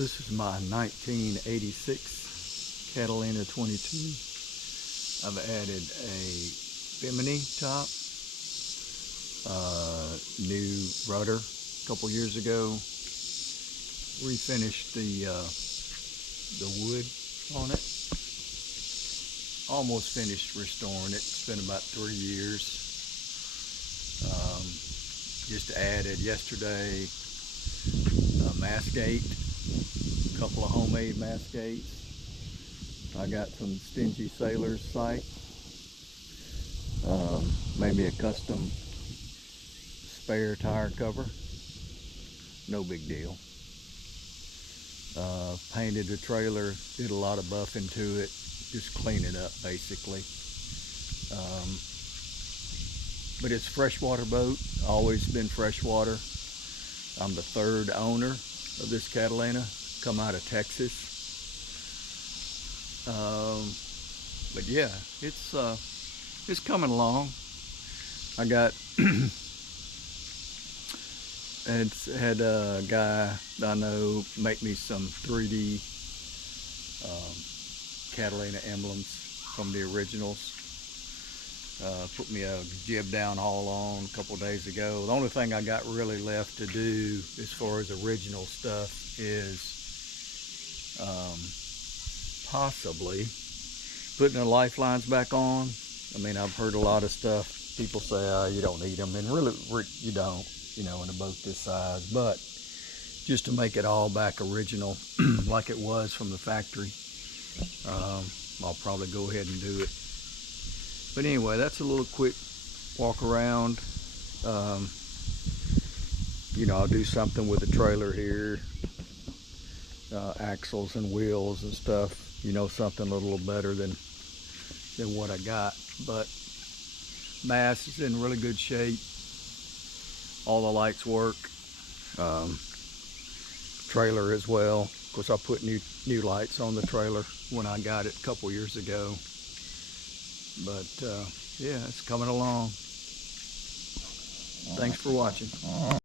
This is my 1986 Catalina 22. I've added a bimini top, new rudder a couple years ago, refinished the wood on it, almost finished restoring it. It's been about 3 years. Just added yesterday a mast gate, a couple of homemade mast gates. I got some Stingy Sailors sight, maybe a custom spare tire cover, no big deal. Painted the trailer, did a lot of buffing to it, just clean it up basically. But it's freshwater boat, always been freshwater. I'm the third owner of this Catalina, come out of Texas. But yeah, it's coming along. I got had a guy I know make me some 3D Catalina emblems from the originals. Put me a jib down haul on a couple days ago. The only thing I got really left to do as far as original stuff is possibly putting the lifelines back on. I mean, I've heard a lot of stuff. People say, oh, you don't need them, and really you don't, you know, in a boat this size. But just to make it all back original like it was from the factory, I'll probably go ahead and do it. But anyway, that's a little quick walk around. You know, I'll do something with the trailer here, axles and wheels and stuff, you know, something a little better than what I got. But mast is in really good shape. All the lights work. Trailer as well. Of course, I put new lights on the trailer when I got it a couple years ago. But yeah, it's coming along. Thanks for watching.